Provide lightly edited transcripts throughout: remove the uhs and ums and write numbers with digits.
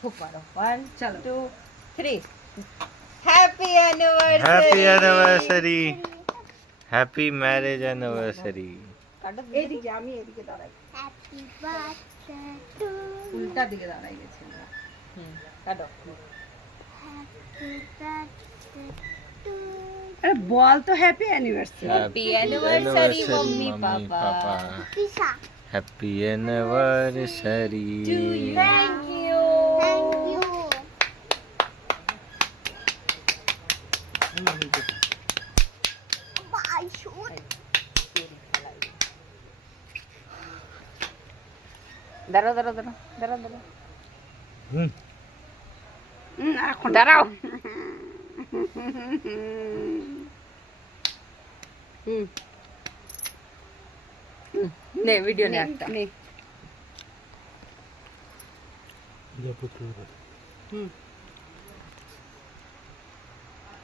खूब मारो 1 2 3 happy anniversary happy anniversary happy marriage anniversary এদিকে আমি এদিকে দাঁড়াই হ্যাপি বার্থডে টু উল্টা দিকে দাঁড়াই গেছি কাটো হ্যাপি বার্থডে টু আরে বল তো happy anniversary happy anniversary mummy, papa. পিসা happy anniversary thank you thank you bye shoot দাঁড়াও দাঁড়াও দাঁড়াও দাঁড়াও দাঁড়াও এখন দাঁড়াও নে ভিডিও নে একটা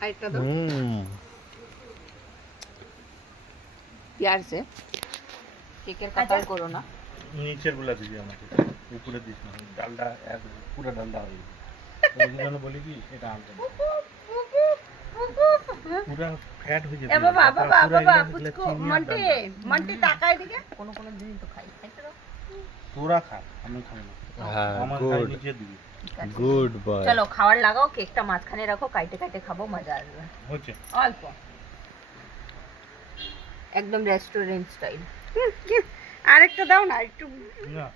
আরেকটা দাও प्यार से केकेर कतल करो ना नीचेर गुला दीजिए আমাকে উপরে দিস না ডালটা এক পুরো ডালটা হবে ওই জন্য বলি কি এটা আনতে না পুরো ফ্যাট হয়ে যাবে এ বাবা বাবা বাবা পুচকু মন্টি মন্টি তাকাই দিকে কোন কোন দিন তো খাই খাইতে দাও পুরা খা আমি খাই না হ্যাঁ আমার গুড খাই নিচে দিবি গুড বয় চলো খাবার লাগাও কেকটা মাঝখানে রাখো কাইটে কাইটে খাবো মজা আসবে হচ্ছে অল্প একদম রেস্টুরেন্ট স্টাইল আরেকটা দাও না একটু না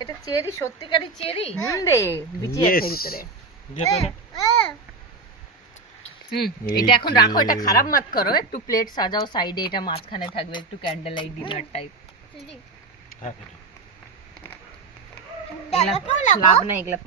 এটা চেরি সত্যিকারই চেরি রে বিচি আছে Yes. ভিতরে যেটা না এটা এখন রাখো এটা খারাপ মত করো একটু প্লেট সাজাও সাইডে এটা মাঝখানে থাকবে একটু ক্যান্ডেল লাইট ডিনার টাইপ থাকে দাদা কেউ লাভ না এগুলা